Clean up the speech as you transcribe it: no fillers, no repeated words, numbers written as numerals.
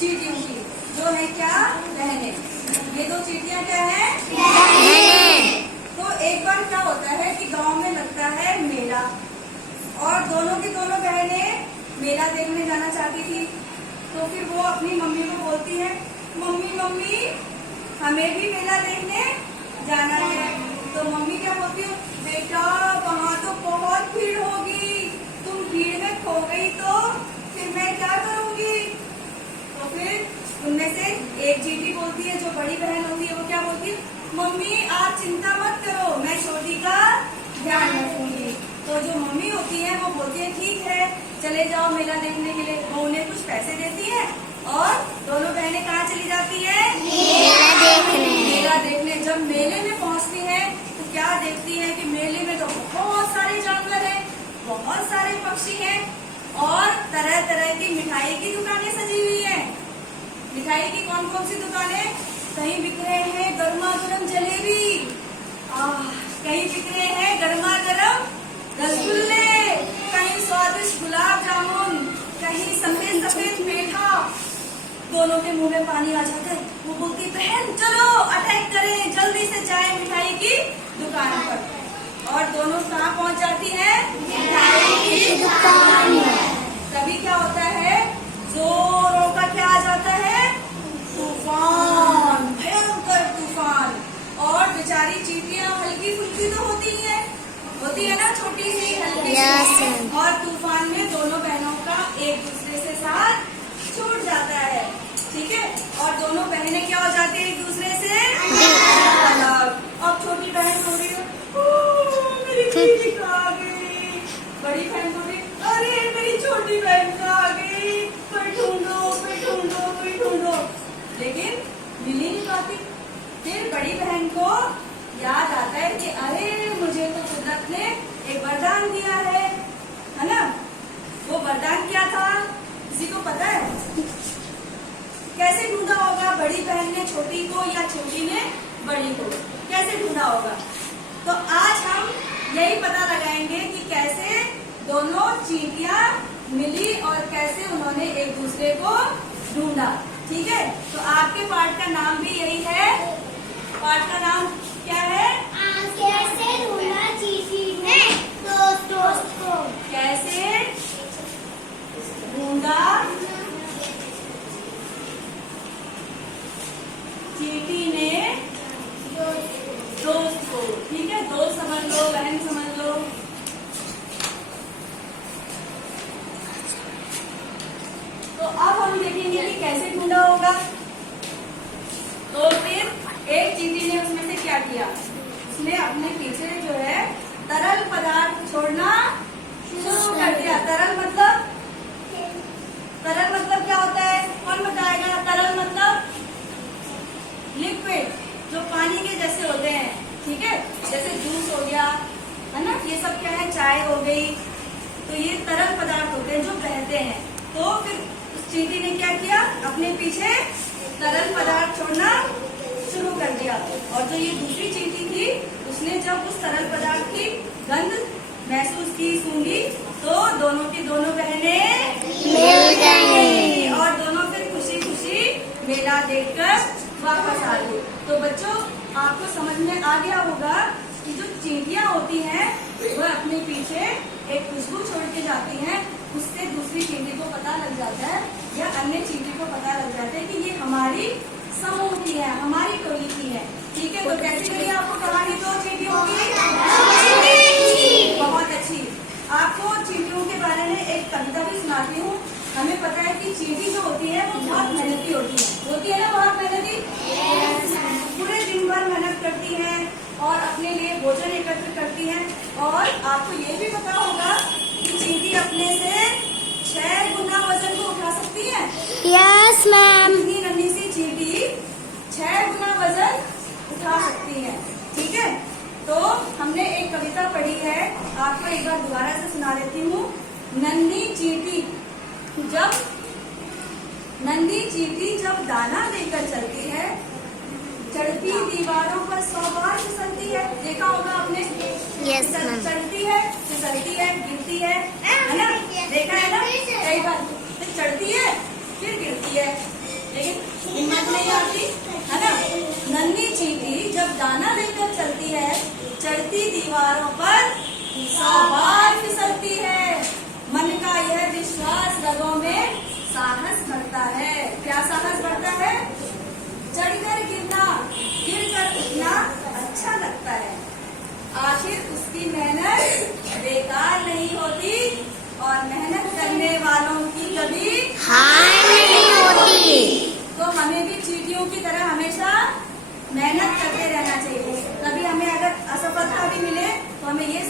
चींटियों की, जो है क्या, बहनें। ये दो चींटियां क्या है, बहनें। तो एक बार क्या होता है कि गांव में लगता है मेला, और दोनों की दोनों बहनें मेला देखने जाना चाहती थी। तो फिर वो अपनी मम्मी को बोलती है, मम्मी मम्मी हमें भी मेला देखने जाना है। तो मम्मी क्या बोलती है, बेटा वहाँ तो बहुत भीड़ होगी, तुम भीड़ में खो गई तो फिर मैं क्या करूँगी। तो फिर उनमें से एक चींटी बोलती है, जो बड़ी बहन होती है, वो क्या बोलती है, मम्मी आप चिंता मत करो, मैं छोटी का ध्यान रखूंगी। तो जो मम्मी होती है वो बोलती है ठीक है चले जाओ मेला देखने के लिए। वो उन्हें कुछ पैसे देती है और दोनों बहनें कहाँ चली जाती है, मेला देखने। मेला देखने जब मेले में पहुँचती है तो क्या देखती है कि मेले में तो बहुत सारे जानवर हैं, बहुत सारे पक्षी हैं और तरह तरह की मिठाई की दुकानें सजी हुई है। मिठाई की कौन कौन सी दुकानें, कहीं बिक रहे हैं गर्मा गर्म जलेबी, कहीं बिक रहे हैं गर्मा गर्म रसगुल्ले, कहीं स्वादिष्ट गुलाब जामुन, कहीं सफेद सफेद पेठा। दोनों के मुंह में पानी आ जाता है। वो बोलती बहन चलो अटैक करें, जल्दी से जाए मिठाई की दुकान पर। और दोनों कहाँ पहुँच जाती है, मिठाई की दुकान में। तभी क्या होता है, जोरों का क्या आ जाता है, तूफान, भयंकर तूफान। और बेचारी चींटियां हल्की फुल्की तो होती है ना, छोटी सी हल्की सी। और तूफान में दोनों बहनों का एक दूसरे से साथ छूट जाता है, ठीक है। और दोनों बहनें क्या हो जाती है, एक दूसरे से अलग। अब छोटी बहन हो रही है, मेरी दीदी कहाँ गई। बड़ी बहन हो रही, अरे मेरी छोटी बहन कहाँ गई, कोई ढूंढो कोई ढूंढो कोई ढूंढो, लेकिन मिल ही नहीं पाती। फिर बड़ी बहन को याद आता है कि अरे मुझे तो कुदरत ने एक वरदान दिया है ना। वो वरदान क्या था, किसी को पता है, कैसे ढूंढा होगा, बड़ी बहन ने छोटी को या छोटी ने बड़ी को कैसे ढूंढा होगा। तो आज हम यही पता लगाएंगे कि कैसे दोनों चींटियां मिली और कैसे उन्होंने एक दूसरे को ढूंढा, ठीक है। तो आपके पाठ का नाम भी यही है। पाठ का नाम क्या है, कैसे ढूंढा चींटी ने दोस्त को, कैसे ढूंढा चींटी ने दोस्त को, ठीक है। दोस्त समझ लो, बहन समझ लो। तो अब हम देखेंगे कि कैसे ढूंढा होगा। तो फिर एक चींटी ने उसमें से क्या किया, उसने अपने पीछे जो है तरल पदार्थ छोड़ना शुरू कर दिया। तरल मतलब क्या होता है, कौन बताएगा। तरल मतलब लिक्विड, जो पानी के जैसे होते हैं, ठीक है। जैसे जूस हो गया, है ना, ये सब क्या है, चाय हो गई। तो ये तरल पदार्थ होते हैं जो बहते हैं। तो फिर उस चींटी ने क्या किया, अपने पीछे तरल पदार्थ छोड़ना शुरू कर दिया। और जो ये दूसरी चींटी थी, उसने जब उस तरल पदार्थ की गंध महसूस की, सूंघी, तो दोनों की दोनों बहनें मिल गईं और दोनों फिर खुशी खुशी मेला देखकर वापस आ गई। तो बच्चों आपको समझ में आ गया होगा कि जो चींटियां होती हैं वह अपने पीछे एक खुशबू छोड़ के जाती हैं। उससे दूसरी चींटी को पता लग जाता है या अन्य चींटी को पता लग जाता है कि ये हमारी समूह की है, हमारी टोली की है, ठीक है। तो कैसी लगी आपको कहानी दो चींटियों की, बहुत अच्छी। आपको चींटियों के बारे में एक कविता भी सुनाती हूँ। हमें पता है कि चींटी जो होती है वो बहुत मेहनती होती है ना, बहुत मेहनती, पूरे दिन भर मेहनत करती है और अपने लिए भोजन एकत्र करती है। और आपको ये भी पता होगा कि चींटी अपने से 6 गुना वजन को उठा सकती है। Yes ma'am. इतनी नन्ही सी चींटी 6 गुना वजन उठा सकती है, ठीक है। तो हमने एक कविता पढ़ी है, आपको एक बार दोबारा से सुना देती हूँ। नन्ही चींटी जब दाना लेकर चलती है, चढ़ती दीवारों पर 100 बार फिसलती है। देखा होगा आपने, चढ़ती है, फिसलती है, गिरती है ना, देखा है ना, कई बार। फिर चढ़ती है, फिर गिरती है, दाना लेकर चलती है, चढ़ती दीवारों पर 100 बार फिसलती है। मन का यह विश्वास रगों में साहस बढ़ता है। क्या साहस बढ़ता है? चढ़कर गिरना, गिरकर उठना अच्छा लगता है। आखिर उसकी मेहनत बेकार नहीं होती और मेहनत करने वालों की कभी हार नहीं होती। तो हमें भी चींटियों की तरह हमेशा मेहनत करते रहना चाहिए। कभी हमें अगर असफलता भी मिले तो हमें ये